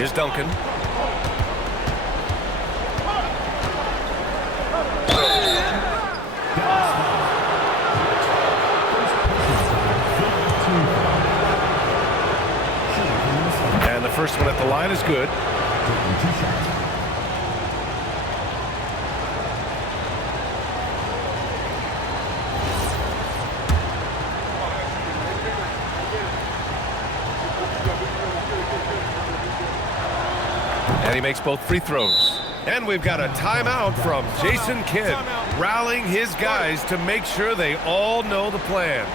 Here's Duncan. And the first one at the line is good. And he makes both free throws. And we've got a timeout from Jason Kidd, rallying his guys to make sure they all know the plan.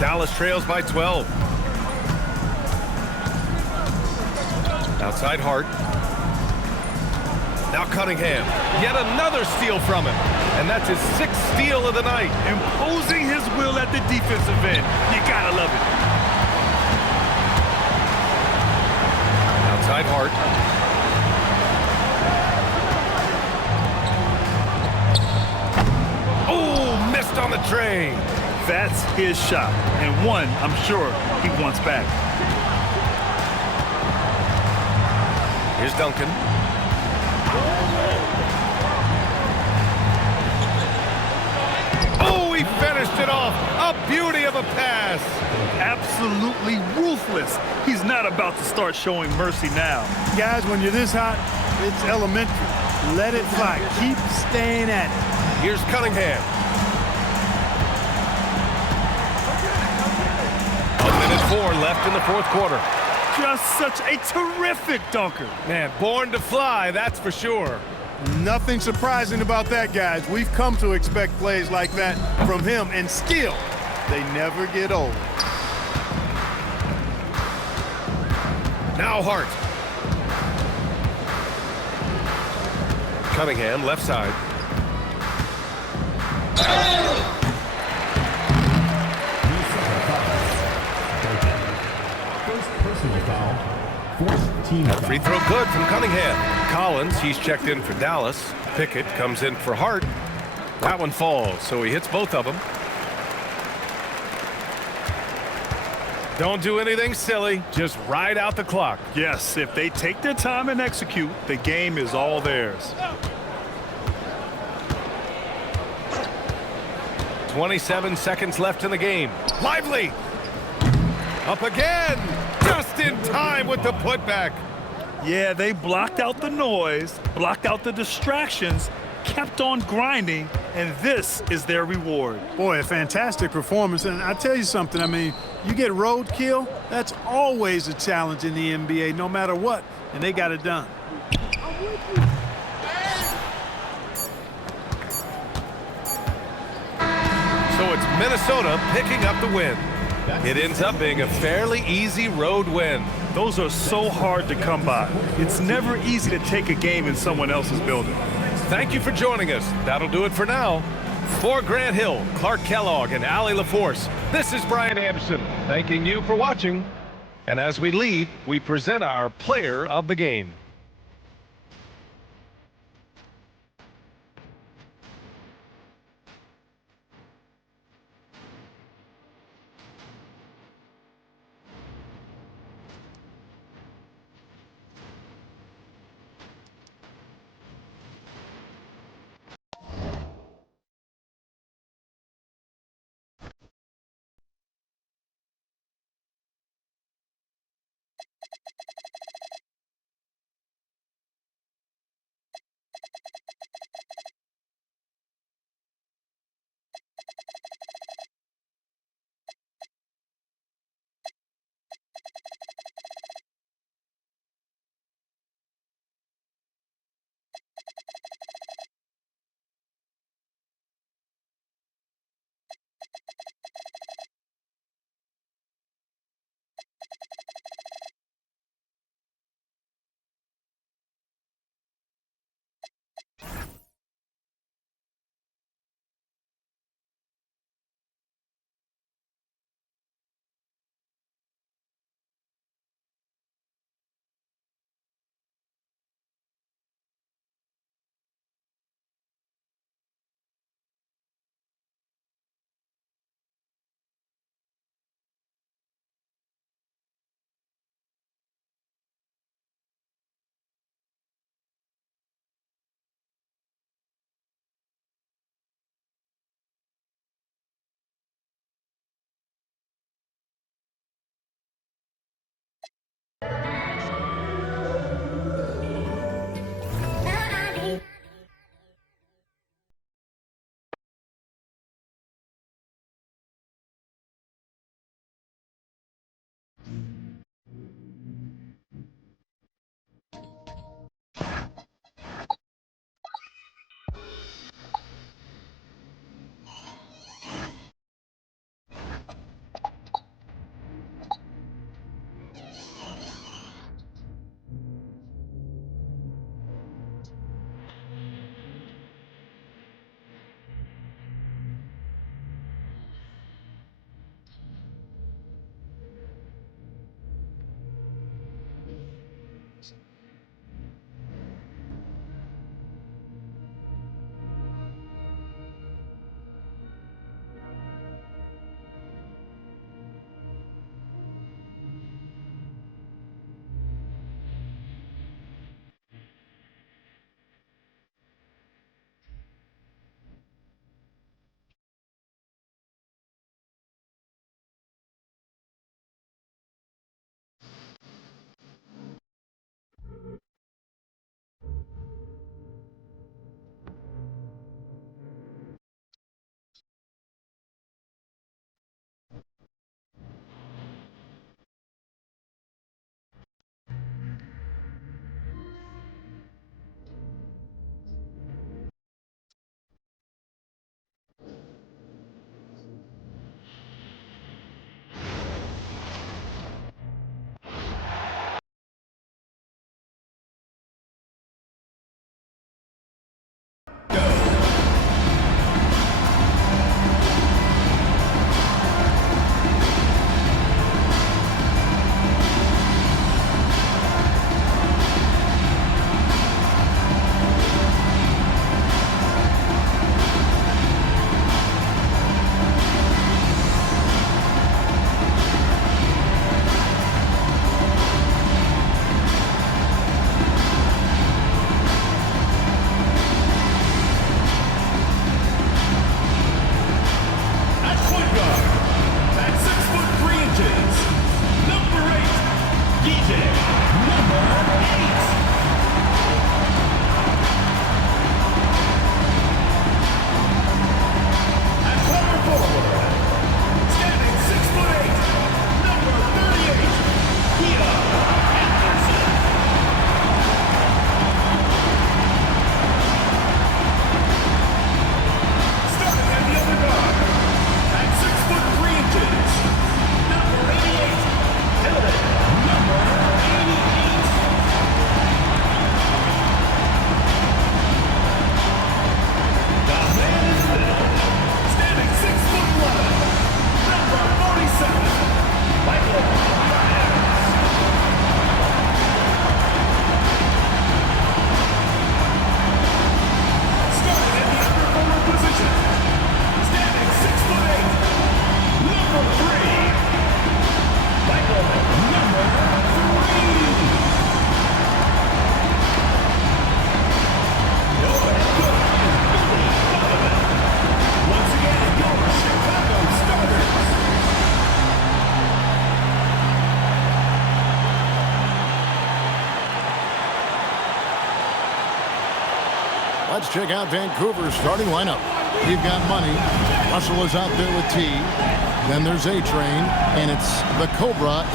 Dallas trails by 12. Outside Hart. Now Cunningham. Yet another steal from him. And that's his 6th steal of the night. Imposing his will at the defensive end. You gotta love it. Outside Hart. Oh, missed on the tray. That's his shot, and one I'm sure he wants back. Here's Duncan. Oh, he finished it off. A beauty of a pass. Absolutely ruthless. He's not about to start showing mercy now. Guys, when you're this hot, it's elementary. Let it fly. Keep staying at it. Here's Cunningham. 4 left in the 4th quarter. Just such a terrific dunker. Man, born to fly, that's for sure. Nothing surprising about that, guys. We've come to expect plays like that from him, and still, they never get old. Now Hart. Cunningham, left side. Free throw good from Cunningham. Collins, he's checked in for Dallas. Pickett comes in for Hart. That one falls, so he hits both of them. Don't do anything silly. Just ride out the clock. Yes, if they take their time and execute, the game is all theirs. 27 seconds left in the game. Lively! Up again! Just in time with the putback. Yeah, they blocked out the noise, blocked out the distractions, kept on grinding, and this is their reward. Boy, a fantastic performance. And I tell you something, I mean, you get roadkill, that's always a challenge in the NBA, no matter what, and they got it done. So it's Minnesota picking up the win. It ends up being a fairly easy road win. Those are so hard to come by. It's never easy to take a game in someone else's building. Thank you for joining us. That'll do it for now. For Grant Hill, Clark Kellogg, and Allie LaForce, this is Brian Anderson, thanking you for watching. And as we leave, we present our player of the game. Let's check out Vancouver's starting lineup. You've got Money. Russell is out there with T. Then there's A-Train, and it's the Cobra.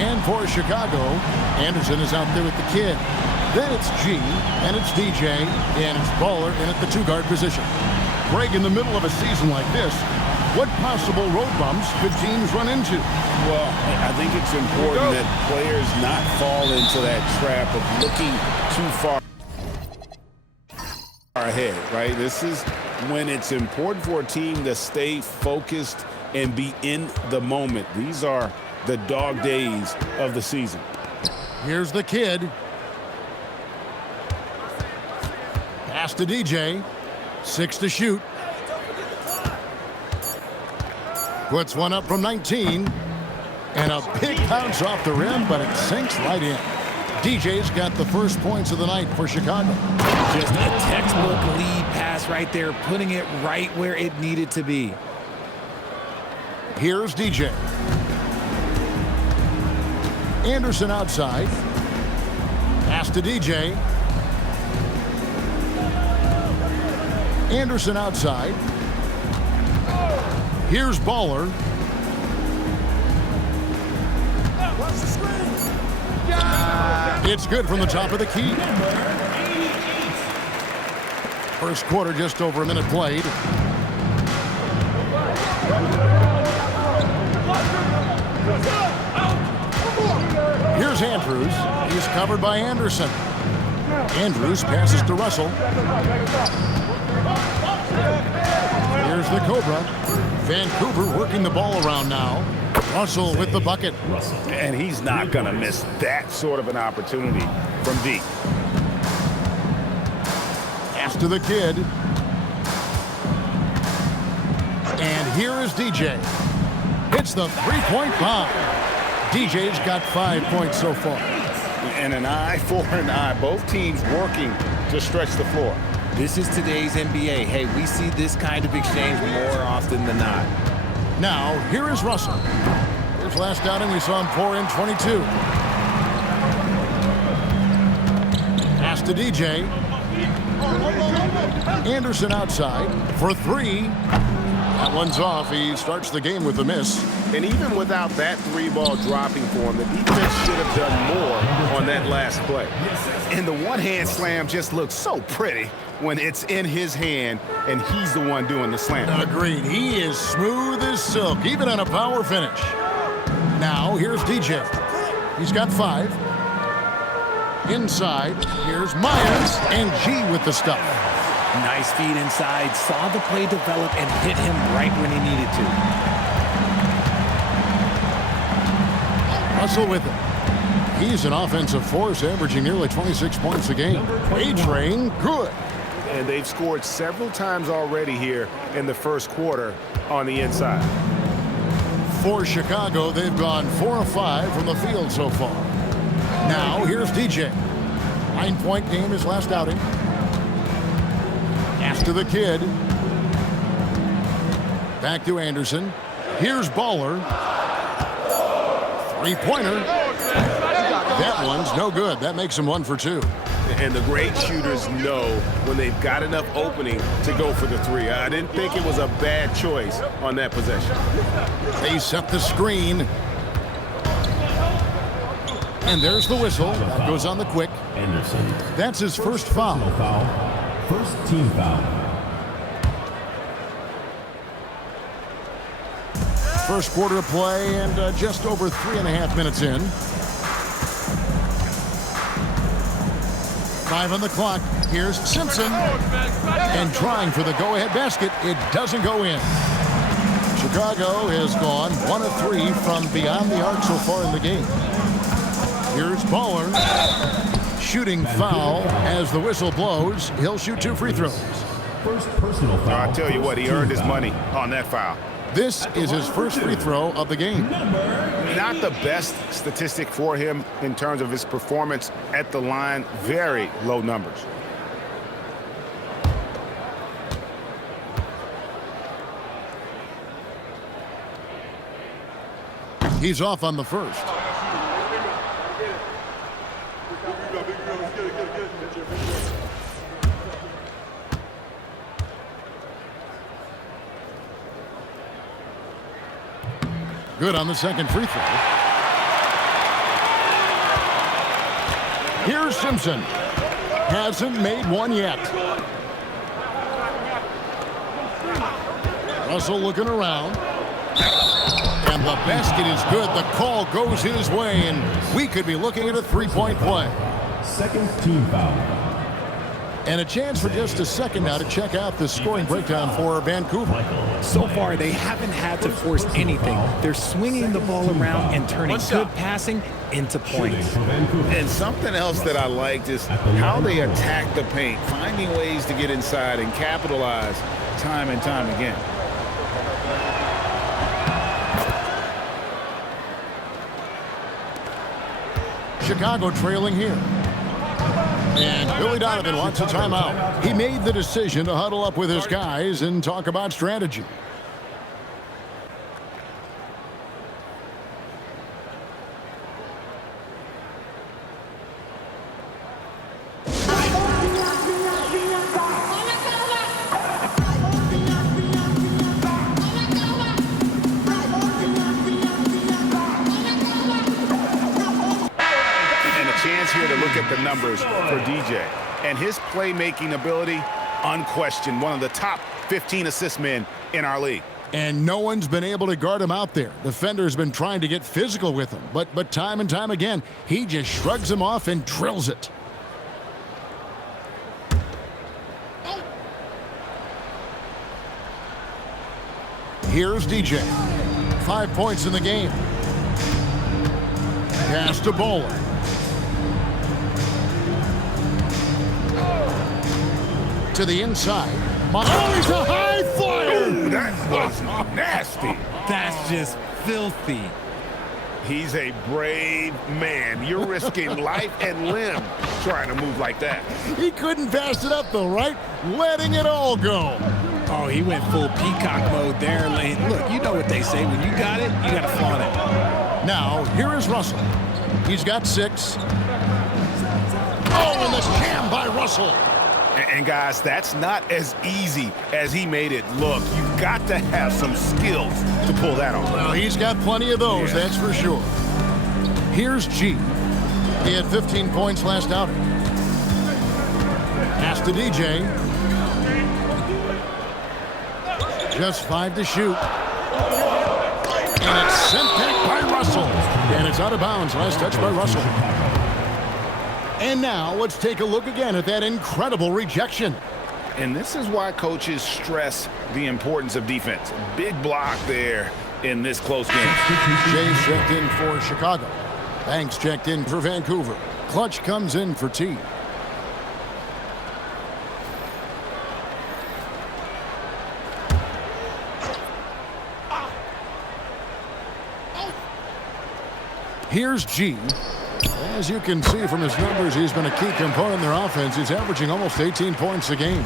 And for Chicago, Anderson is out there with the kid. Then it's G, and it's DJ, and it's Baller in at the two-guard position. Greg, in the middle of a season like this, what possible road bumps could teams run into? Well, I think it's important that players not fall into that trap of looking too far ahead, right? This is when it's important for a team to stay focused and be in the moment. These are the dog days of the season. Here's the kid. Pass to DJ. 6 to shoot. Puts one up from 19. And a big bounce off the rim, but it sinks right in. DJ's got the first points of the night for Chicago. Just a textbook lead pass right there, putting it right where it needed to be. Here's DJ. Anderson outside. Pass to DJ. Anderson outside. Here's Baller. It's good from the top of the key. First quarter, just over a minute played. Here's Andrews. He's covered by Anderson. Andrews passes to Russell. Here's the Cobra. Vancouver working the ball around now. Russell with the bucket. And he's not going to miss that sort of an opportunity from deep. Pass to the kid. And here is DJ. Hits the three-point bomb. DJ's got 5 points so far. And an eye for an eye. Both teams working to stretch the floor. This is today's NBA. Hey, we see this kind of exchange more often than not. Now, here is Russell. His last outing, we saw him pour in 22. Pass to DJ. Anderson outside for 3. That one's off. He starts the game with a miss. And even without that three-ball dropping for him, the defense should have done more on that last play. And the one-hand slam just looks so pretty when it's in his hand and he's the one doing the slam. Agreed. He is smooth as silk, even on a power finish. Now, here's DJ. He's got 5. Inside, here's Myers, and G with the stuff. Nice feed inside, saw the play develop and hit him right when he needed to. Russell with it. He's an offensive force, averaging nearly 26 points a game. A-Train, good. And they've scored several times already here in the first quarter on the inside. For Chicago, they've gone 4 of 5 from the field so far. Now, here's DJ. 9-point game his last outing. Pass to the kid. Back to Anderson. Here's Baller. Three-pointer. That one's no good. That makes him 1 for 2. And the great shooters know when they've got enough opening to go for the 3. I didn't think it was a bad choice on that possession. They set the screen. And there's the whistle. That goes on the quick. Anderson. That's his first foul. First team foul. First quarter of play and just over 3.5 minutes in. 5 on the clock. Here's Simpson. And trying for the go-ahead basket. It doesn't go in. Chicago has gone 1 of 3 from beyond the arc so far in the game. Here's Baller. Shooting foul as the whistle blows. He'll shoot 2 free throws. First personal foul. I tell you what, he earned his money on that foul. This is his first free throw of the game. Not the best statistic for him in terms of his performance at the line. Very low numbers. He's off on the first. Good on the second free throw. Here's Simpson. Hasn't made one yet. Russell looking around. And the basket is good. The call goes his way, and we could be looking at a three-point play. Second team foul. And a chance for just a second now to check out the scoring breakdown for Vancouver. So far, they haven't had to force anything. They're swinging the ball around and turning good passing into points. And something else that I liked is how they attack the paint, finding ways to get inside and capitalize time and time again. Chicago trailing here. And Billy Donovan wants a timeout. He made the decision to huddle up with his guys and talk about strategy. Here to look at the numbers for DJ. And his playmaking ability, unquestioned, one of the top 15 assist men in our league. And no one's been able to guard him out there. Defender's been trying to get physical with him, but time and time again, he just shrugs him off and drills it. Here's DJ. 5 points in the game. Pass to Bowler. To the inside. Oh, he's a high flyer! Ooh, that was nasty. That's just filthy. He's a brave man. You're risking life and limb trying to move like that. He couldn't pass it up, though, right? Letting it all go. Oh, he went full peacock mode there. Look, you know what they say. When you got it, you got to flaunt it. Now, here is Russell. He's got 6. Oh, and the jam by Russell. And guys, that's not as easy as he made it look. You've got to have some skills to pull that off. Well, he's got plenty of those, that's for sure. Here's G. He had 15 points last outing. Pass to DJ. Just 5 to shoot. And it's sent back by Russell. And it's out of bounds. Last touch by Russell. And now let's take a look again at that incredible rejection. And this is why coaches stress the importance of defense. Big block there in this close game. Jay's checked in for Chicago. Banks checked in for Vancouver. Clutch comes in for T. Here's G. As you can see from his numbers, he's been a key component in their offense. He's averaging almost 18 points a game.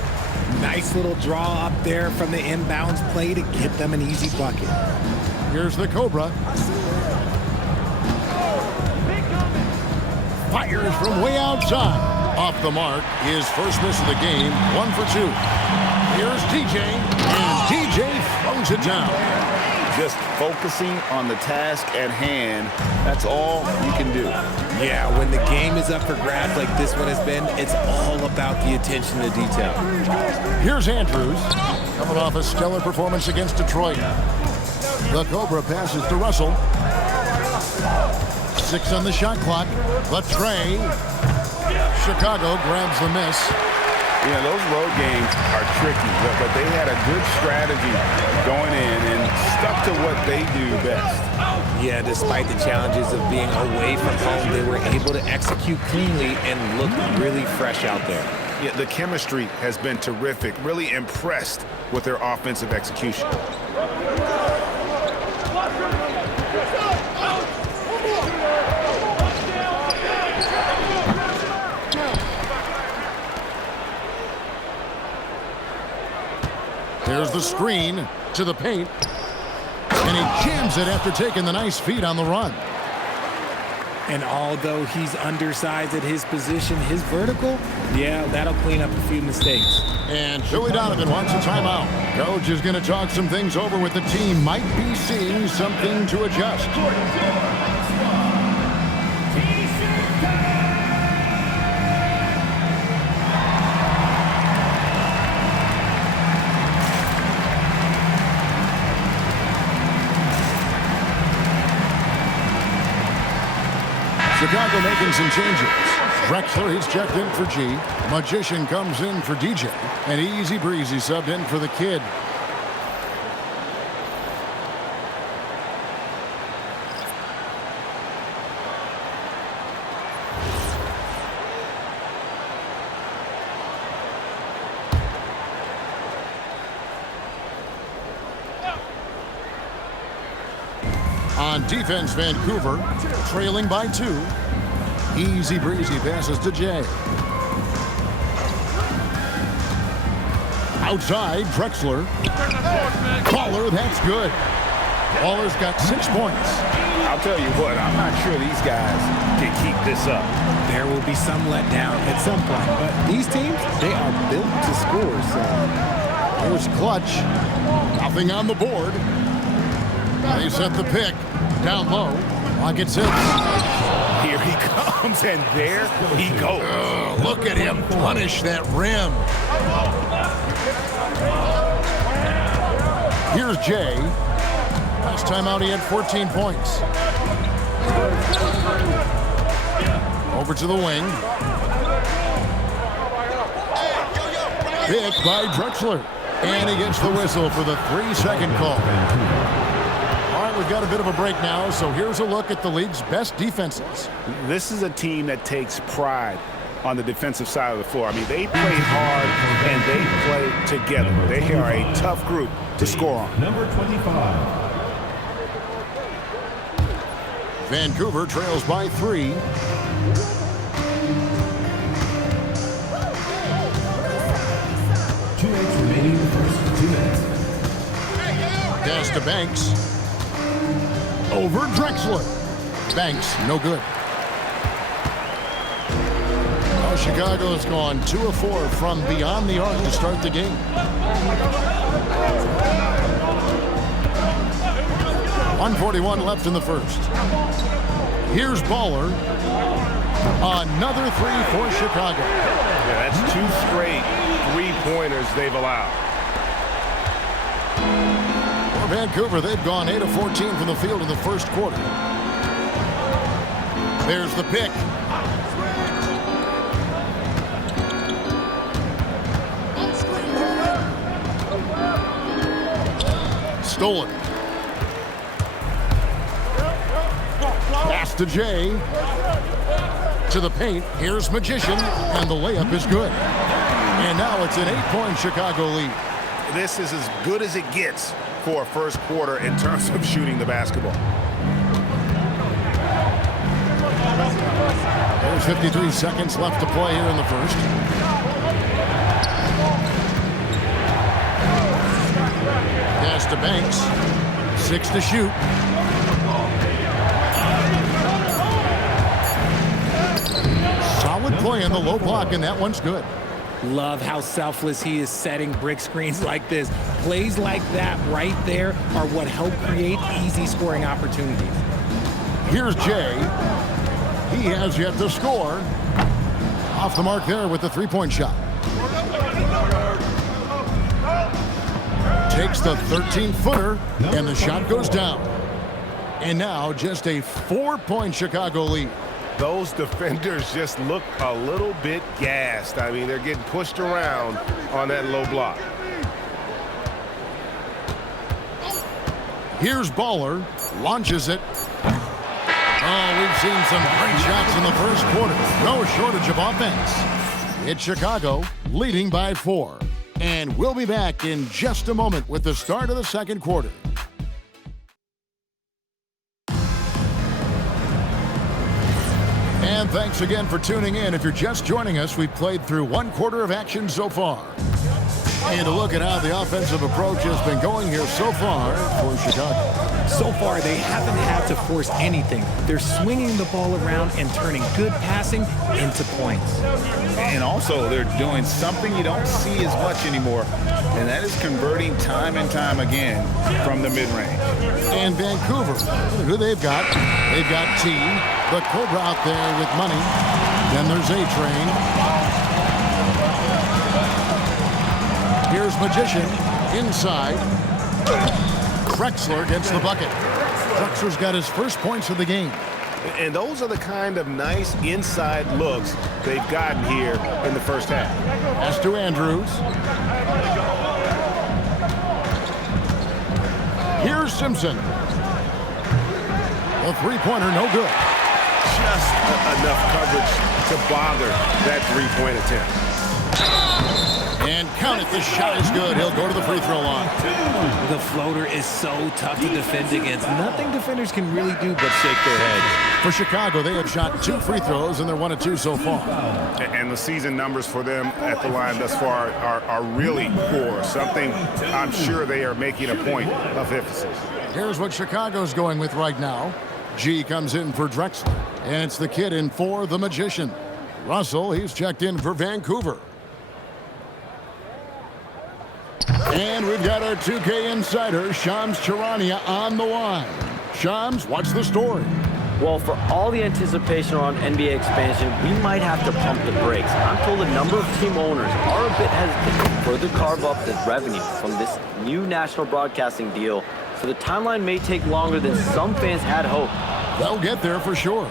Nice little draw up there from the inbounds play to get them an easy bucket. Here's the Cobra. Fires from way outside. Off the mark. His first miss of the game. 1 for 2. Here's DJ. And DJ throws it down. Just focusing on the task at hand. That's all you can do. Yeah, when the game is up for grabs like this one has been, it's all about the attention to detail. Here's Andrews, coming off a stellar performance against Detroit. The Cobra passes to Russell. 6 on the shot clock. The tray. Chicago grabs the miss. You know, those road games are tricky, but they had a good strategy going in and stuck to what they do best. Yeah, despite the challenges of being away from home, they were able to execute cleanly and look really fresh out there. Yeah, the chemistry has been terrific. Really impressed with their offensive execution. There's the screen to the paint. And he jams it after taking the nice feed on the run. And although he's undersized at his position, his vertical, yeah, that'll clean up a few mistakes. And Billy Donovan wants a timeout. Coach is going to talk some things over with the team. Might be seeing something to adjust. Chicago making some changes. Drexler, he's checked in for G. Magician comes in for DJ. And Easy Breezy subbed in for the kid. On defense, Vancouver trailing by 2. Easy Breezy passes to Jay. Outside, Drexler. Baller, that's good. Baller's got 6 points. I'll tell you what, I'm not sure these guys can keep this up. There will be some letdown at some point, but these teams, they are built to score, so. Here's Clutch. Nothing on the board. They set the pick. Down low. Pocket 6. Here he comes, and there he goes. Look at him punish that rim. Here's Jay. Last time out, he had 14 points. Over to the wing. Pick by Drexler. And he gets the whistle for the 3-second call. All right, we've got a bit of a break now, so here's a look at the league's best defenses. This is a team that takes pride on the defensive side of the floor. I mean, they play hard and they play together. They are a tough group to score on. Number 25. Vancouver trails by 3. Remaining in the first 2 minutes. Pass to Banks. Over Drexler. Banks, no good. Oh, Chicago has gone 2 of 4 from beyond the arc to start the game. 1:41 left in the first. Here's Baller. Another 3 for Chicago. Yeah, that's 2 straight 3-pointers they've allowed. For Vancouver, they've gone 8 of 14 from the field in the first quarter. There's the pick. Stolen. Pass to Jay. To the paint. Here's Magician. And the layup is good. And now it's an 8-point Chicago lead. This is as good as it gets for a first quarter in terms of shooting the basketball. There's 53 seconds left to play here in the first. Pass to Banks. 6 to shoot. Solid play in the low block, and that one's good. Love how selfless he is setting brick screens like this. Plays like that right there are what help create easy scoring opportunities. Here's Jay. He has yet to score. Off the mark there with the 3-point shot. Takes the 13-footer, and the shot goes down. And now just a 4-point Chicago lead. Those defenders just look a little bit gassed. I mean, they're getting pushed around on that low block. Here's Baller, launches it. Oh, we've seen some great shots in the first quarter. No shortage of offense. It's Chicago leading by 4. And we'll be back in just a moment with the start of the second quarter. And thanks again for tuning in. If you're just joining us, we've played through 1 quarter of action so far. And a look at how the offensive approach has been going here so far for Chicago. So far, they haven't had to force anything. They're swinging the ball around and turning good passing into points. And also, they're doing something you don't see as much anymore, and that is converting time and time again from the mid-range. And Vancouver, who they've got? They've got T, the Cobra out there with money. Then there's A-Train. Here's Magician inside. Drexler gets the bucket. Drexler's got his first points of the game. And those are the kind of nice inside looks they've gotten here in the first half. Pass to Andrews. Here's Simpson. A three-pointer, no good. Just enough coverage to bother that three-point attempt. And count it, this shot is good. He'll go to the free throw line. The floater is so tough to defend against. Nothing defenders can really do but shake their heads. For Chicago, they have shot 2 free throws, and they're 1 of 2 so far. And the season numbers for them at the line thus far are really poor. Something I'm sure they are making a point of emphasis. Here's what Chicago's going with right now. G comes in for Drexler, and it's the kid in for the Magician. Russell, he's checked in for Vancouver. And we've got our 2K insider, Shams Charania, on the line. Shams, what's the story? Well, for all the anticipation around NBA expansion, we might have to pump the brakes. I'm told a number of team owners are a bit hesitant to further carve up the revenue from this new national broadcasting deal, so the timeline may take longer than some fans had hoped. They'll get there for sure.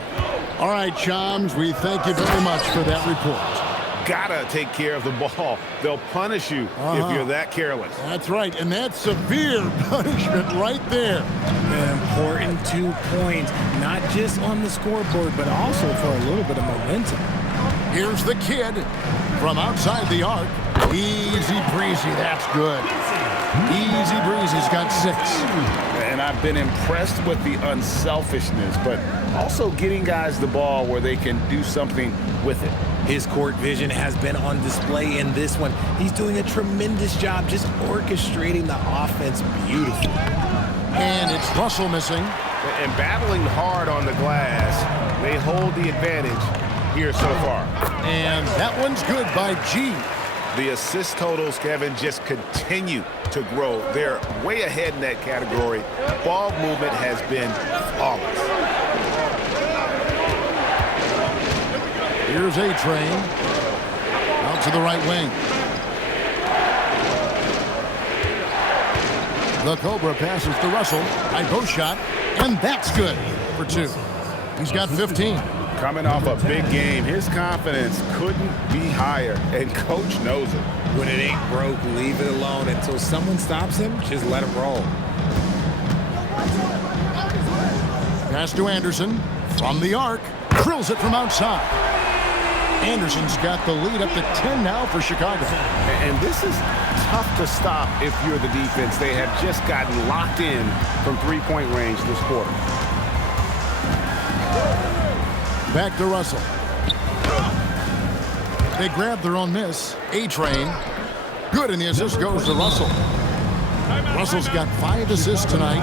All right, Shams, we thank you very much for that report. Gotta take care of the ball. They'll punish you if you're that careless. That's right, and that's severe punishment right there. An important 2 points, not just on the scoreboard, but also for a little bit of momentum. Here's the kid from outside the arc. Easy breezy, that's good. Easy breezy's got 6. And I've been impressed with the unselfishness, but also getting guys the ball where they can do something with it. His court vision has been on display in this one. He's doing a tremendous job just orchestrating the offense beautifully. And it's Russell missing. And battling hard on the glass, they hold the advantage here so far. And that one's good by G. The assist totals, Kevin, just continue to grow. They're way ahead in that category. Ball movement has been flawless. Here's A-Train. Out to the right wing. The Cobra passes to Russell. High post shot. And that's good for 2. He's got 15. Coming off a big game, his confidence couldn't be higher, and coach knows it. When it ain't broke, leave it alone until someone stops him. Just let him roll. Pass to Anderson from the arc. Drills it from outside. Anderson's got the lead up to 10 now for Chicago. And this is tough to stop if you're the defense. They have just gotten locked in from three-point range this quarter. Back to Russell. They grab their own miss. A-Train. Good, and the assist goes to Russell. Russell's got 5 assists tonight.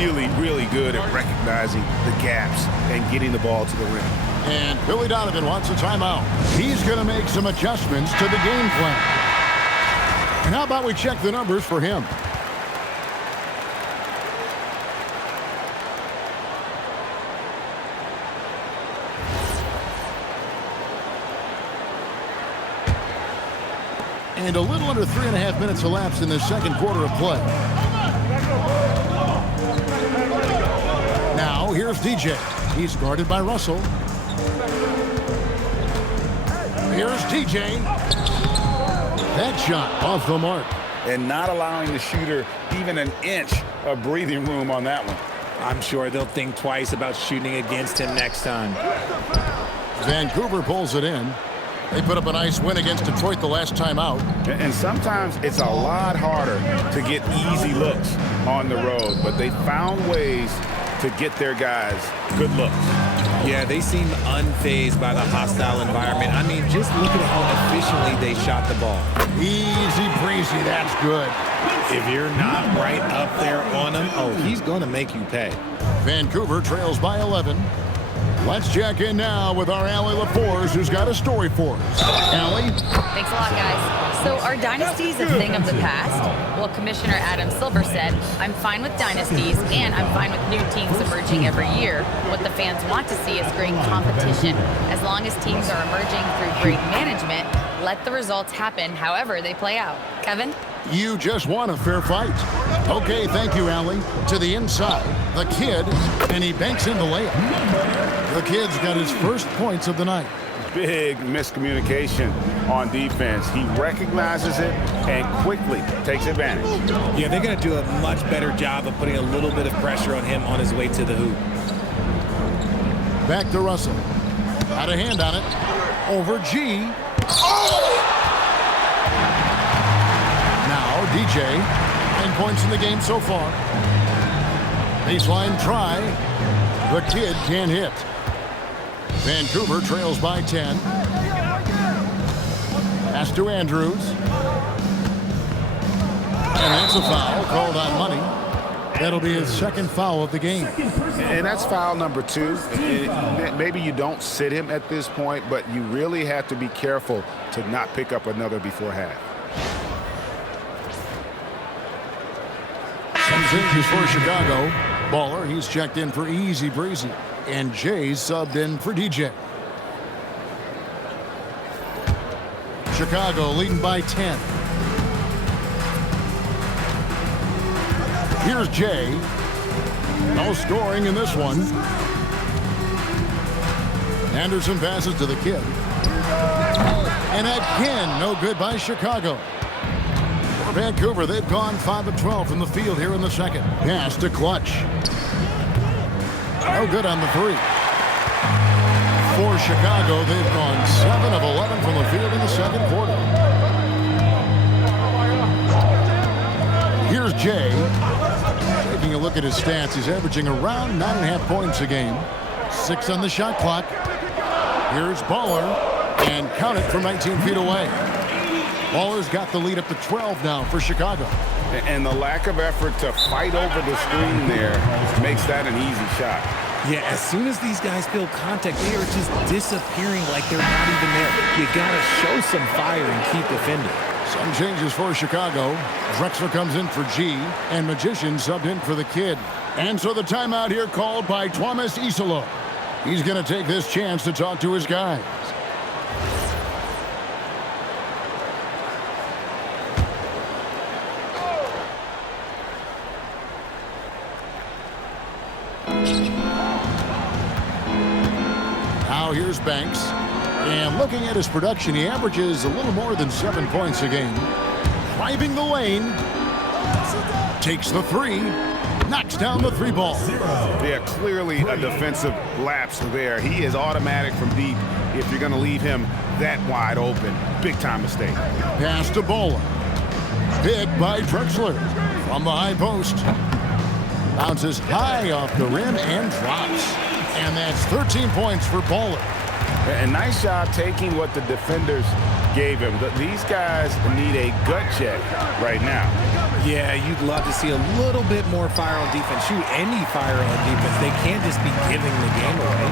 Really, really good at recognizing the gaps and getting the ball to the rim. And Billy Donovan wants a timeout. He's going to make some adjustments to the game plan. And how about we check the numbers for him? And a little under 3.5 minutes elapsed in the second quarter of play. Now, here's DJ. He's guarded by Russell. Here's DJ. That shot off the mark. And not allowing the shooter even an inch of breathing room on that one. I'm sure they'll think twice about shooting against him next time. Vancouver pulls it in. They put up a nice win against Detroit the last time out. And sometimes it's a lot harder to get easy looks on the road, but they found ways to get their guys good looks. Yeah, they seem unfazed by the hostile environment. I mean, just look at how efficiently they shot the ball. Easy breezy, that's good. If you're not right up there on him, oh, he's going to make you pay. Vancouver trails by 11. Let's check in now with our Allie LaForce, who's got a story for us. Allie? Thanks a lot, guys. So are dynasties a thing of the past? Well, Commissioner Adam Silver said, I'm fine with dynasties and I'm fine with new teams emerging every year. What the fans want to see is great competition. As long as teams are emerging through great management, let the results happen however they play out. Kevin? You just want a fair fight. Okay, thank you, Allie. To the inside, the kid, and he banks in the layup. The kid's got his first points of the night. Big miscommunication on defense. He recognizes it and quickly takes advantage. Yeah, they're going to do a much better job of putting a little bit of pressure on him on his way to the hoop. Back to Russell. Got a hand on it. Over G. Now DJ. 9 points in the game so far. Baseline try. The kid can't hit. Vancouver trails by 10. Pass to Andrews. And that's a foul called on Money. That'll be his second foul of the game. And that's foul number 2. Maybe you don't sit him at this point, but you really have to be careful to not pick up another before half. Some changes for Chicago. Baller, he's checked in for Easy Breezy. And Jay's subbed in for DJ. Chicago leading by 10. Here's Jay. No scoring in this one. Anderson passes to the kid. And again, no good by Chicago. For Vancouver, they've gone 5 of 12 from the field here in the second. Pass to Clutch. No good on the 3. For Chicago, they've gone 7 of 11 from the field in the second quarter. Here's Jay. Taking a look at his stats, he's averaging around 9.5 points a game. 6 on the shot clock. Here's Baller, and count it from 19 feet away. Baller's got the lead up to 12 now for Chicago. And the lack of effort to fight over the screen there makes that an easy shot. Yeah, as soon as these guys feel contact, they are just disappearing like they're not even there. You got to show some fire and keep defending. Some changes for Chicago. Drexler comes in for G, and Magician subbed in for the kid. And so the timeout here called by Thomas Isolo. He's going to take this chance to talk to his guys. Now here's Banks. And looking at his production, he averages a little more than 7 points a game. Driving the lane. Takes the 3. Knocks down the 3 ball. Yeah, clearly a defensive lapse there. He is automatic from deep if you're going to leave him that wide open. Big time mistake. Pass to Bola. Picked by Drexler from the high post. Bounces high off the rim and drops. And that's 13 points for Bola. A nice job taking what the defenders gave him. These guys need a gut check right now. Yeah, you'd love to see a little bit more fire on defense. Shoot, any fire on defense. They can't just be giving the game away.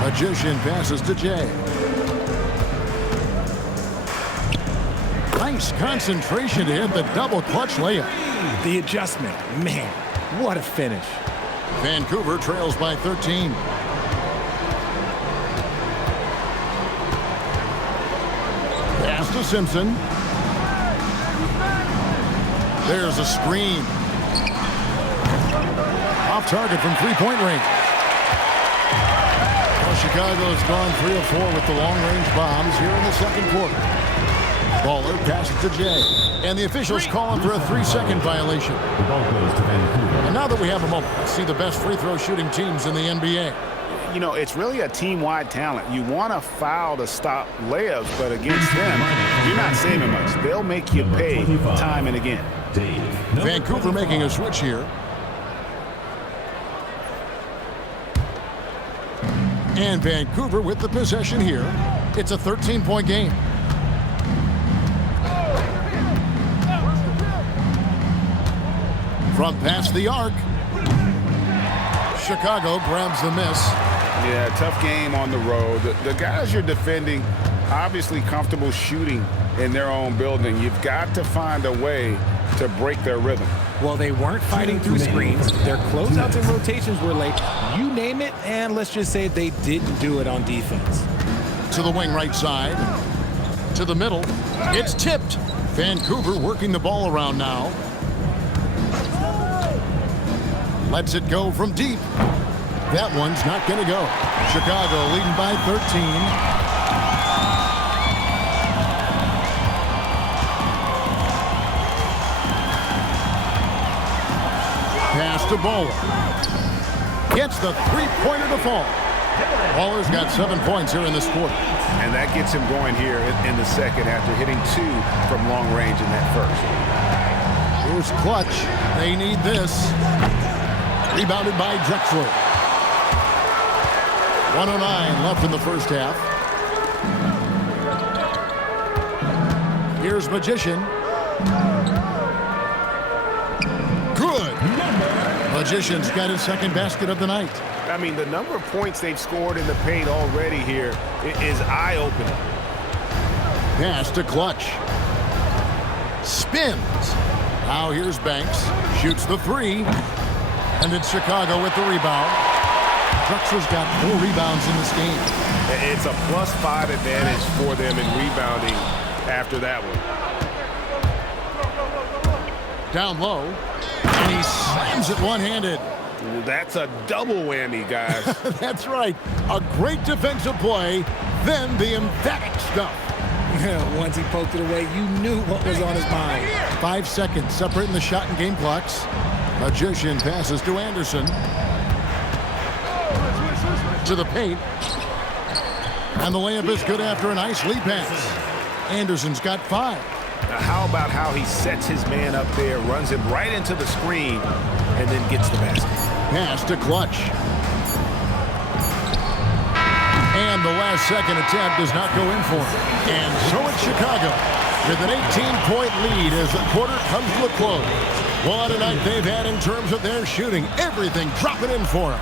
Magician passes to Jay. Nice concentration to hit the double clutch layup. The adjustment, man, what a finish. Vancouver trails by 13. Pass to Simpson. There's a screen. Off target from 3-point range. Well, Chicago's gone 3 of 4 with the long-range bombs here in the second quarter. Baller passes to Jay. And the officials calling for a 3-second violation. The ball goes to Vancouver. And now that we have a moment, let's see the best free throw shooting teams in the NBA. You know, it's really a team-wide talent. You want to foul to stop layups, but against them, you're not saving much. They'll make you pay time and again. Vancouver making a switch here. And Vancouver with the possession here. It's a 13-point game. From past the arc. Chicago grabs the miss. Yeah, tough game on the road. The guys you're defending, obviously comfortable shooting in their own building. You've got to find a way to break their rhythm. Well, they weren't fighting through screens. Their closeouts and rotations were late. You name it, and let's just say they didn't do it on defense. To the wing right side. To the middle. It's tipped. Vancouver working the ball around now. Lets it go from deep. That one's not going to go. Chicago leading by 13. Pass to Bowler. Gets the three-pointer to fall. Baller's got 7 points here in this quarter. And that gets him going here in the second after hitting 2 from long range in that first. Here's clutch. They need this. Rebounded by Drexler. 109 left in the first half. Here's Magician. Good. Magician's got his second basket of the night. I mean, the number of points they've scored in the paint already here is eye-opening. Pass to Clutch. Spins. Now here's Banks. Shoots the 3. And then Chicago with the rebound. Drexler's got 4 rebounds in this game. It's a +5 advantage for them in rebounding after that one. Down low. And he slams it one-handed. That's a double whammy, guys. That's right. A great defensive play, then the emphatic stuff. Once he poked it away, you knew what was on his mind. 5 seconds separating the shot and game clocks. Magician passes to Anderson. To the paint. And the layup is good after a nice lead pass. Anderson's got 5. Now, how about how he sets his man up there, runs him right into the screen, and then gets the basket. Pass to Clutch. And the last second attempt does not go in for him. And so it's Chicago with an 18-point lead as the quarter comes to a close. What a night they've had in terms of their shooting. Everything dropping in for them.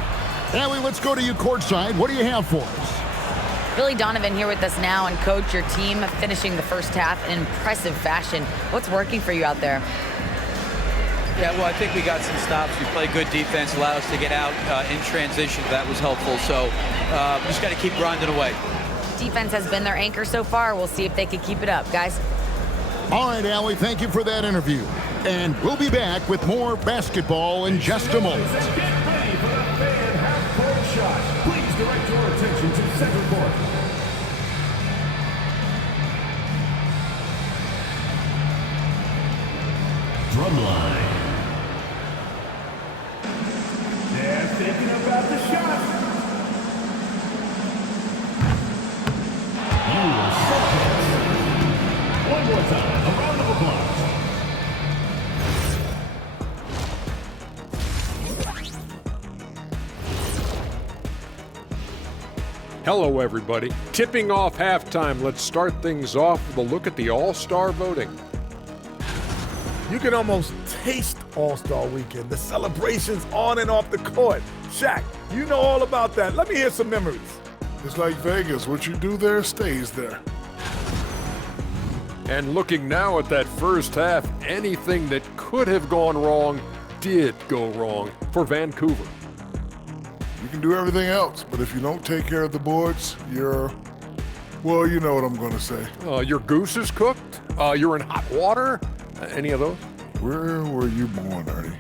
Allie, let's go to you courtside. What do you have for us? Billy Donovan here with us now, and Coach, your team finishing the first half in impressive fashion. What's working for you out there? Yeah, well, I think we got some stops. We played good defense, allowed us to get out in transition. That was helpful. So just got to keep grinding away. Defense has been their anchor so far. We'll see if they can keep it up, guys. All right, Allie, thank you for that interview. And we'll be back with more basketball in just a moment. Get ready for the fan half-court shot. Please direct your attention to center court. Drumline. They're thinking about the shot. You are so close. One more time, a round of applause. Hello, everybody. Tipping off halftime, let's start things off with a look at the All-Star voting. You can almost taste All-Star Weekend, the celebrations on and off the court. Shaq, you know all about that. Let me hear some memories. It's like Vegas. What you do there stays there. And looking now at that first half, anything that could have gone wrong did go wrong for Vancouver. You can do everything else, but if you don't take care of the boards, well, you know what I'm going to say. Your goose is cooked? You're in hot water? Any of those? Where were you born, Ernie?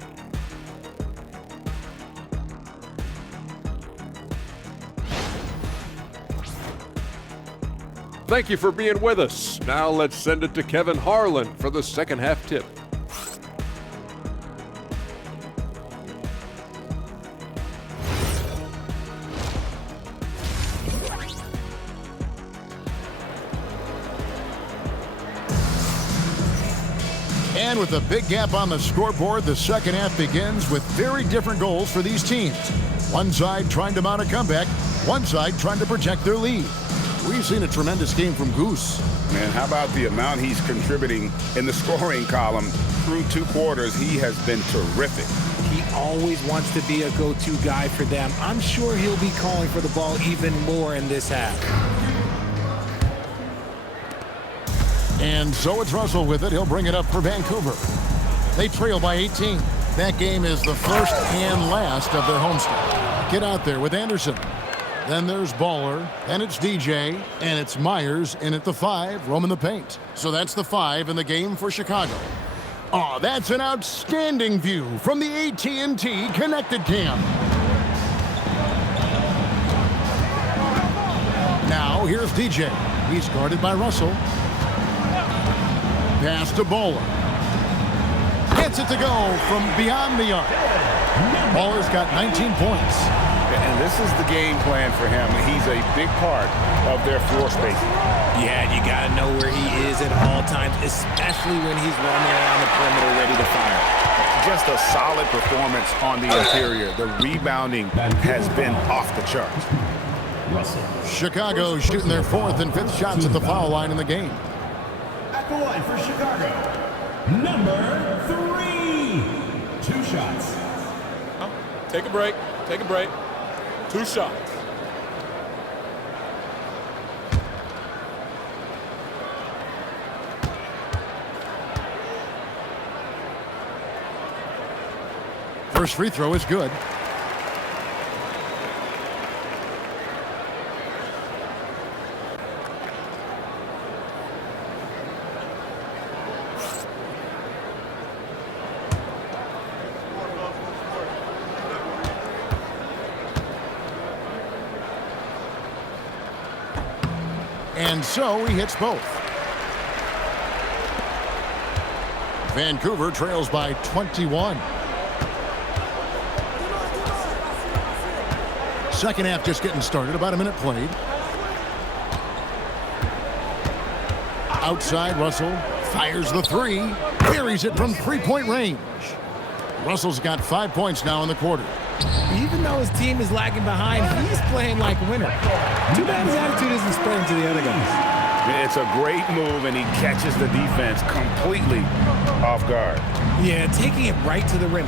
Thank you for being with us. Now let's send it to Kevin Harlan for the second half tip. And with a big gap on the scoreboard, the second half begins with very different goals for these teams. One side trying to mount a comeback, one side trying to protect their lead. We've seen a tremendous game from Goose. Man, how about the amount he's contributing in the scoring column through 2 quarters? He has been terrific. He always wants to be a go-to guy for them. I'm sure he'll be calling for the ball even more in this half. And so it's Russell with it. He'll bring it up for Vancouver. They trail by 18. That game is the first and last of their homestand. Get out there with Anderson. Then there's Baller, and it's DJ, and it's Myers in at the 5, roaming the paint. So that's the 5 in the game for Chicago. Oh, that's an outstanding view from the AT&T Connected Cam. Now here's DJ. He's guarded by Russell. Pass to Baller. Gets it to go from beyond the arc. Baller's got 19 points. And this is the game plan for him. He's a big part of their floor spacing. Yeah, you got to know where he is at all times, especially when he's roaming around the perimeter ready to fire. Just a solid performance on the interior. The rebounding has been off the charts. Chicago shooting their 4th and 5th shots at the foul line in the game. At the line for Chicago, number 3. 2 shots. Take a break. Take a break. 2 shots. First free throw is good. And so he hits both. Vancouver trails by 21. Second half just getting started, about a minute played. Outside, Russell fires the 3, buries it from 3-point range. Russell's got 5 points now in the quarter. Even though his team is lagging behind, he's playing like a winner. Too bad his attitude isn't spreading to the other guys. It's a great move, and he catches the defense completely off guard. Yeah, taking it right to the rim.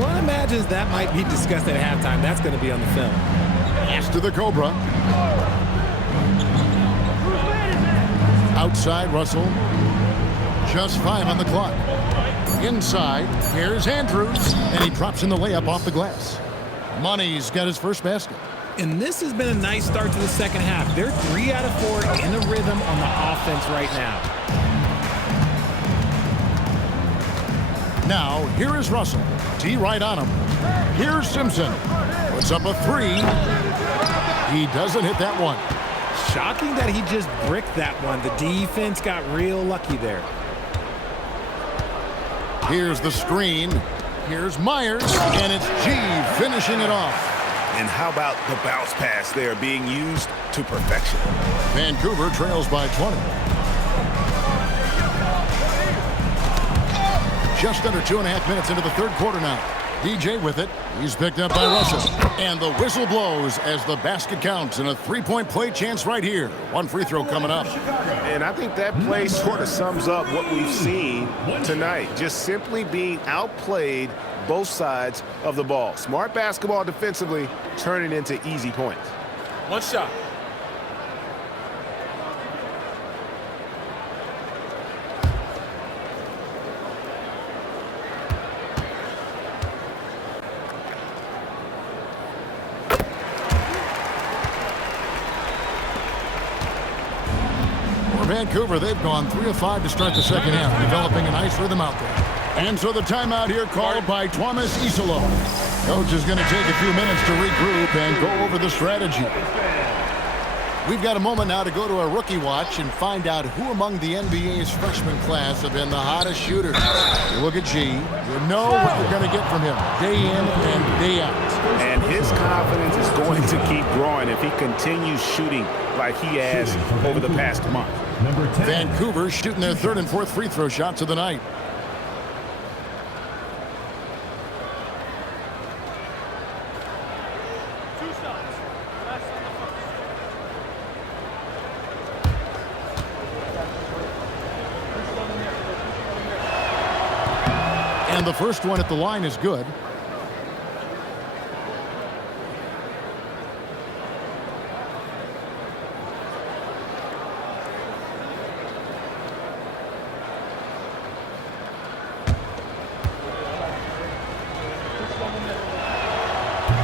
One imagines that might be discussed at halftime. That's going to be on the film. Pass to the Cobra. Outside, Russell. Just 5 on the clock. Inside, here's Andrews, and he drops in the layup off the glass. Money's got his first basket. And this has been a nice start to the second half. They're 3 out of 4 in a rhythm on the offense right now. Now, here is Russell. T right on him. Here's Simpson. Puts up a 3. He doesn't hit that one. Shocking that he just bricked that one. The defense got real lucky there. Here's the screen. Here's Myers, and it's G finishing it off. And how about the bounce pass there being used to perfection? Vancouver trails by 20. Just under 2.5 minutes into the third quarter now. DJ with it. He's picked up by Russell. And the whistle blows as the basket counts, and a 3-point play chance right here. One free throw coming up. And I think that play sort of sums up what we've seen tonight. Just simply being outplayed both sides of the ball. Smart basketball defensively, turning into easy points. 1 shot. Vancouver, they've gone 3 of 5 to start the second half, developing a nice rhythm out there. And so the timeout here called by Thomas Isolo. Coach is going to take a few minutes to regroup and go over the strategy. We've got a moment now to go to our rookie watch and find out who among the NBA's freshman class have been the hottest shooters. You look at G, you know what you're going to get from him day in and day out. And his confidence is going to keep growing if he continues shooting like he has over the past month. Vancouver shooting their third and fourth free throw shots of the night. And the first one at the line is good.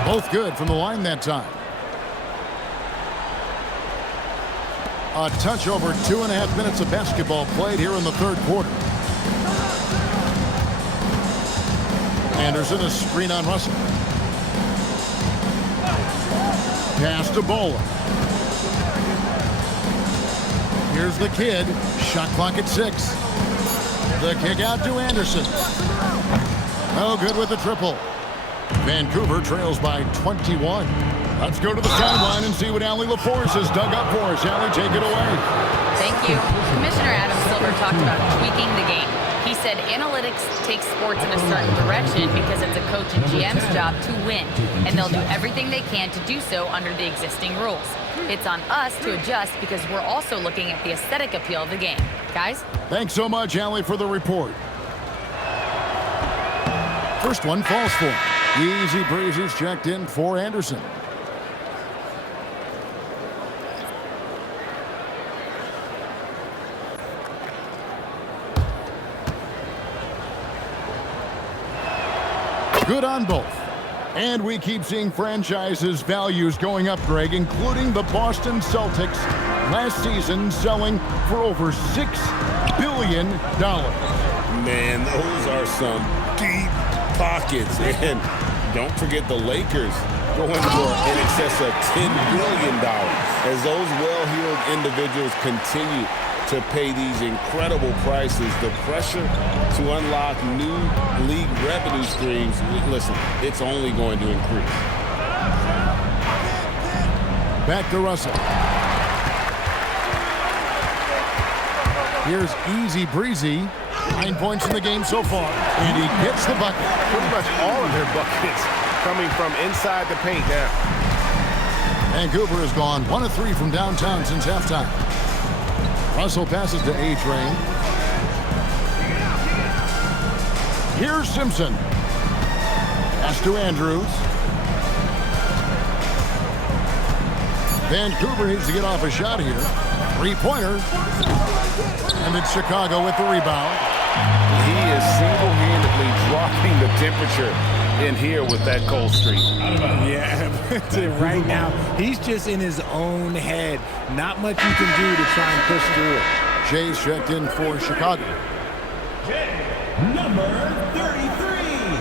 Both good from the line that time. A touch over 2.5 minutes of basketball played here in the third quarter. Anderson, a screen on Russell. Pass to Bowler. Here's the kid. Shot clock at 6. The kick out to Anderson. No good with the triple. Vancouver trails by 21. Let's go to the sideline and see what Allie LaForce has dug up for us. Allie, take it away. Thank you. Commissioner Adam Silver talked about tweaking the game. He said analytics takes sports in a certain direction because it's a coach and GM's job to win, and they'll do everything they can to do so under the existing rules. It's on us to adjust because we're also looking at the aesthetic appeal of the game. Guys? Thanks so much, Allie, for the report. First one falls for him. Easy breezes checked in for Anderson. Good on both. And we keep seeing franchises' values going up, Greg, including the Boston Celtics last season selling for over $6 billion. Man, those are some deep pockets. And don't forget the Lakers going for in excess of $10 billion as those well-heeled individuals continue to pay these incredible prices. The pressure to unlock new league revenue streams, listen, it's only going to increase. Back to Russell. Here's easy breezy. 9 points in the game so far. And he gets the bucket. Pretty much all of their buckets coming from inside the paint now. Vancouver has gone 1 of 3 from downtown since halftime. Russell passes to A-Train. Here's Simpson. Pass to Andrews. Vancouver needs to get off a shot here. Three-pointer. And it's Chicago with the rebound. He is single-handedly dropping the temperature in here with that cold streak. Yeah, right now, he's just in his own head. Not much you can do to try and push through it. Jay's checked in for Chicago. Number 33.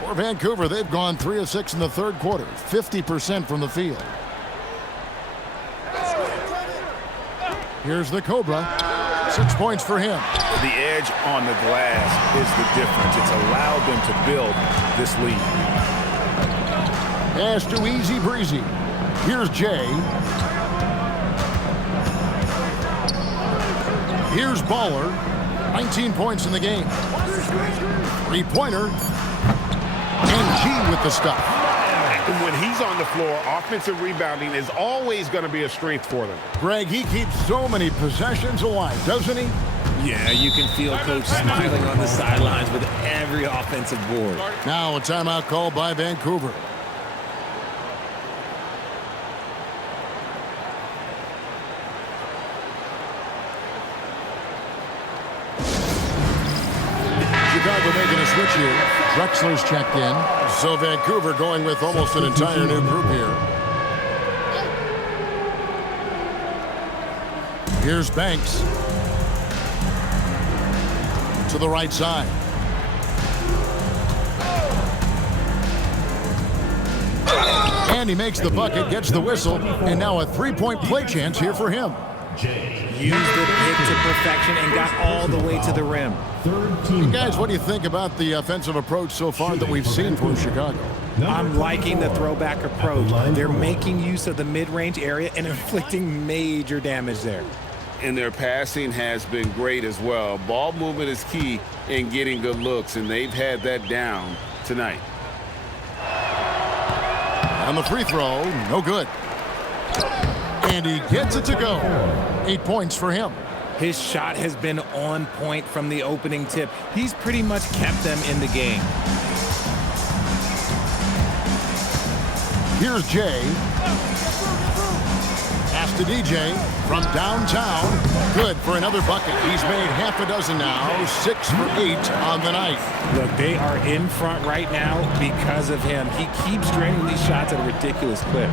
For Vancouver, they've gone 3 of 6 in the third quarter, 50% from the field. Here's the Cobra. 6 points for him. The edge on the glass is the difference. It's allowed them to build this lead. Pass to Easy Breezy. Here's Jay. Here's Baller. 19 points in the game. Three-pointer. And G with the stuff. When he's on the floor, offensive rebounding is always going to be a strength for them. Greg, he keeps so many possessions alive, doesn't he? Yeah, you can feel Coach smiling on the sidelines with every offensive board. Now a timeout called by Vancouver. Chicago making a switch here. Drexler's checked in. So Vancouver going with almost an entire new group here. Here's Banks. To the right side. And he makes the bucket, gets the whistle, and now a three-point play chance here for him. Used the hit to perfection and got all the way to the rim. Hey guys, what do you think about the offensive approach so far that we've seen from Chicago? I'm liking the throwback approach. They're making use of the mid-range area and inflicting major damage there. And their passing has been great as well. Ball movement is key in getting good looks, and they've had that down tonight. On the free throw, no good. And he gets it to go. 8 points for him. His shot has been on point from the opening tip. He's pretty much kept them in the game. Here's Jay. Pass to DJ from downtown. Good for another bucket. He's made half a dozen now. 6 for 8 on the night. Look, they are in front right now because of him. He keeps draining these shots at a ridiculous clip.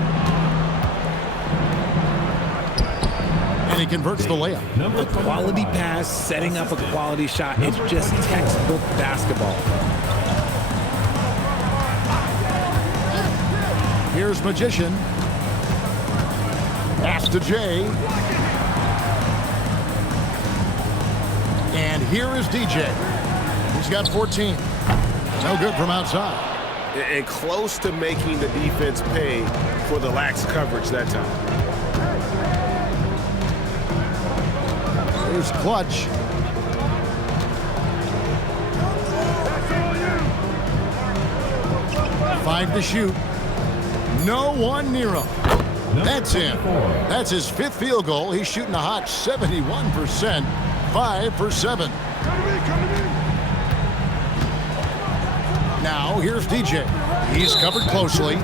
And he converts the layup. A quality pass, setting up a quality shot. It's just textbook basketball. Here's Magician. Pass to Jay. And here is DJ. He's got 14. No good from outside. And close to making the defense pay for the lax coverage that time. Here's Clutch. Five to shoot. No one near him. That's in. That's his 5th field goal. He's shooting a hot 71%. 5 for 7. Now here's DJ. He's covered closely.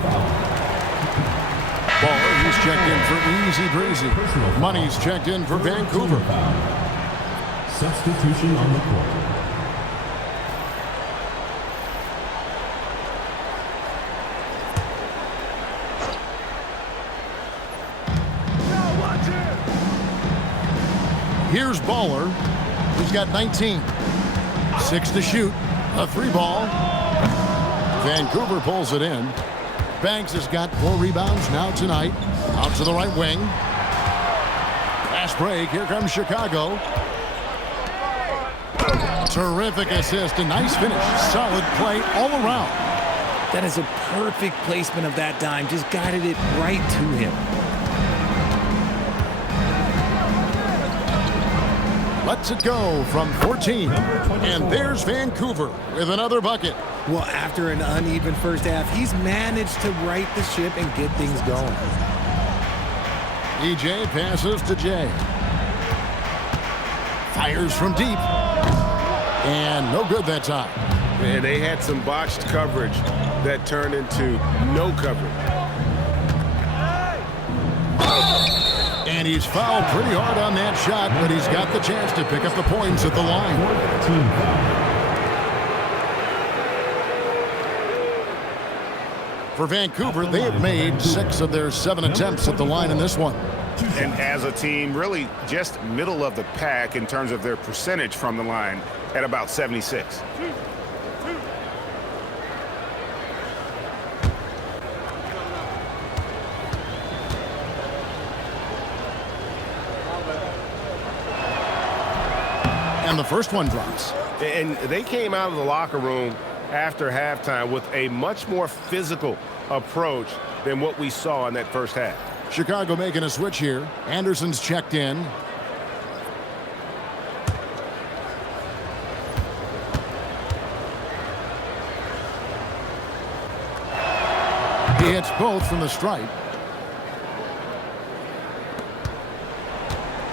Baller, he's checked in for easy breezy. Money's checked in for Vancouver. Substitution on the court. Here's Baller. He's got 19. 6 to shoot. A 3-ball. Vancouver pulls it in. Banks has got 4 rebounds now tonight. Out to the right wing. Fast break. Here comes Chicago. Terrific assist. A nice finish. Solid play all around. That is a perfect placement of that dime. Just guided it right to him. Lets it go from 14. And there's Vancouver with another bucket. Well, after an uneven first half, he's managed to right the ship and get things going. EJ passes to Jay. Fires from deep. And no good that time. And they had some botched coverage that turned into no coverage. And he's fouled pretty hard on that shot, but he's got the chance to pick up the points at the line. For Vancouver, they have made 6 of their 7 attempts at the line in this one. And as a team, really just middle of the pack in terms of their percentage from the line at about 76. And the first one drops. And they came out of the locker room after halftime with a much more physical approach than what we saw in that first half. Chicago making a switch here. Anderson's checked in. He hits both from the stripe.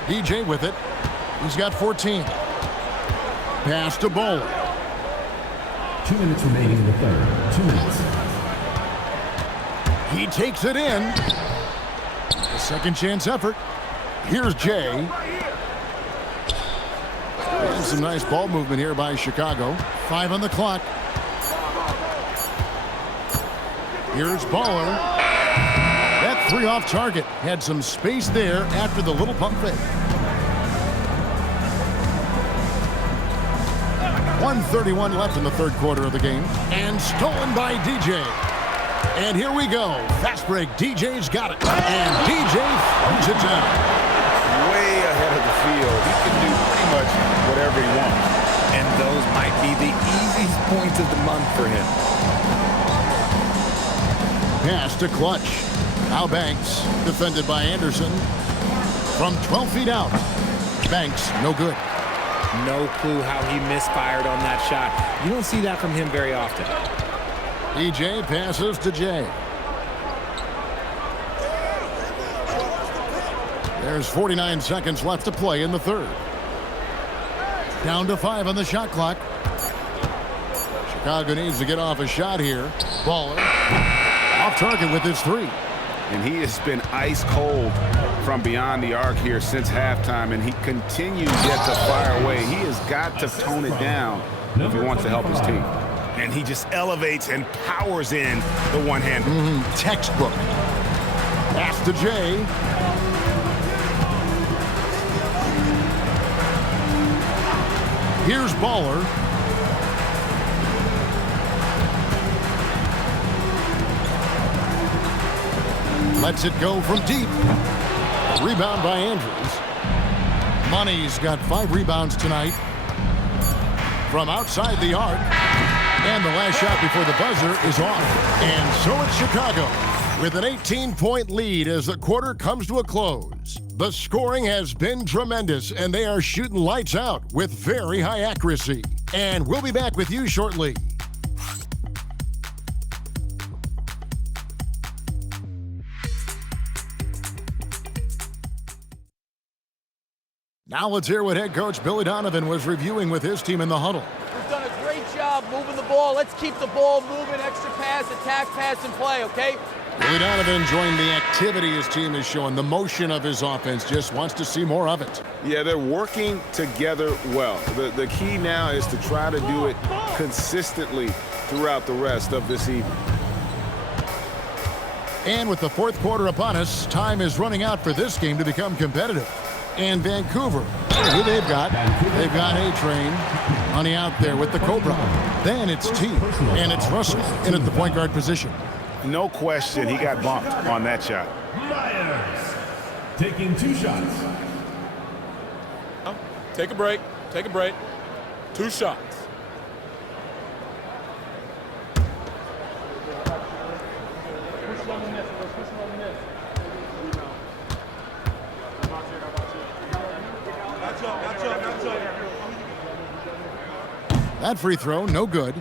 DJ with it. He's got 14. Pass to Bowler. 2 minutes remaining in the third. 2 minutes. He takes it in. A second chance effort. Here's Jay. And some nice ball movement here by Chicago. 5 on the clock. Here's Baller. That 3 off target. Had some space there after the little pump fake. 1:31 left in the third quarter of the game. And stolen by DJ. And here we go. Fast break. DJ's got it. And DJ throws it down. Way ahead of the field. He can do pretty much whatever he wants. And those might be the easiest points of the month for him. Pass to Clutch. Now Banks, defended by Anderson. From 12 feet out. Banks, no good. No clue how he misfired on that shot. You don't see that from him very often. DJ passes to Jay. There's 49 seconds left to play in the third. Down to 5 on the shot clock. Chicago needs to get off a shot here. Baller off target with his 3. And he has been ice cold from beyond the arc here since halftime, and he continues yet to fire away. He has got to tone it down if he wants to help his team. And he just elevates and powers in the one-hander. Textbook. Pass to Jay. Here's Baller. Lets it go from deep. Rebound by Andrews. Money's got 5 rebounds tonight. From outside the arc. And the last shot before the buzzer is off. And so it's Chicago with an 18-point lead as the quarter comes to a close. The scoring has been tremendous, and they are shooting lights out with very high accuracy. And we'll be back with you shortly. Now let's hear what head coach Billy Donovan was reviewing with his team in the huddle. We've done a great job moving the ball. Let's keep the ball moving, extra pass, attack, pass, and play, okay? Billy Donovan enjoying the activity his team is showing, the motion of his offense, just wants to see more of it. Yeah, they're working together well. The key now is to try to do it consistently throughout the rest of this evening. And with the fourth quarter upon us, time is running out for this game to become competitive. And Vancouver, who they've got A-Train on the out there with the Cobra. Then it's T, and it's Russell in at the point guard position. No question, he got bumped on that shot. Myers taking 2 shots. Take a break. Take a break. 2 shots. That free throw, no good.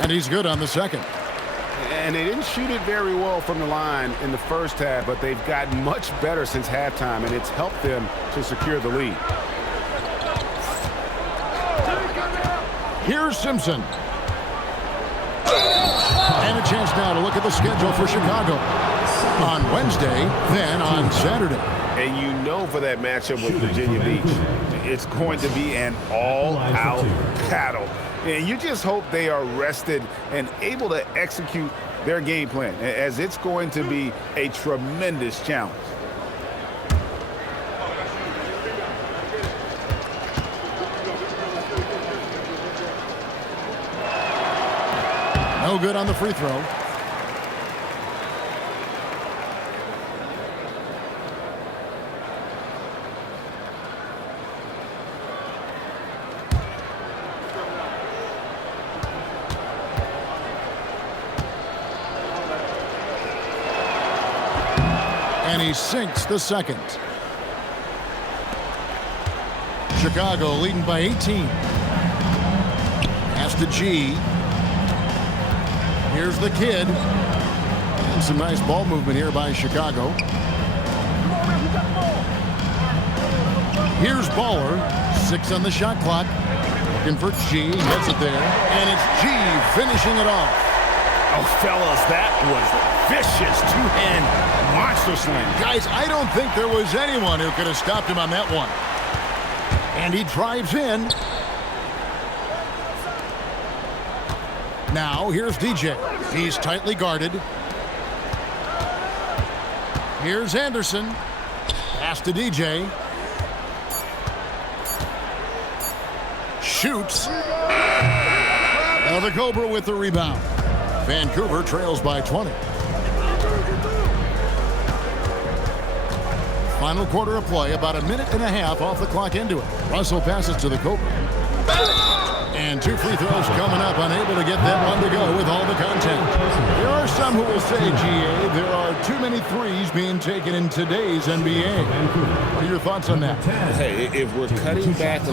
And he's good on the second. And they didn't shoot it very well from the line in the first half, but they've gotten much better since halftime, and it's helped them to secure the lead. Here's Simpson. And a chance now to look at the schedule for Chicago. On Wednesday, then on Saturday. And you know for that matchup with Virginia Beach, it's going to be an all-out battle. And you just hope they are rested and able to execute their game plan, as it's going to be a tremendous challenge. No good on the free throw. And he sinks the second. Chicago leading by 18. Pass to G. Here's the kid. And some nice ball movement here by Chicago. Here's Baller. 6 on the shot clock. Looking for G. Gets it there. And it's G finishing it off. Oh, fellas, that was vicious two-hand monster slam. Guys, I don't think there was anyone who could have stopped him on that one. And he drives in. Now, here's DJ. He's tightly guarded. Here's Anderson. Pass to DJ. Shoots. Now the Cobra with the rebound. Vancouver trails by 20. Final quarter of play, about a minute and a half off the clock into it. Russell passes to the Cobra. And 2 free throws coming up, unable to get that one to go with all the content. There are some who will say, GA, there are too many threes being taken in today's NBA. What are your thoughts on that? Hey, if we're cutting back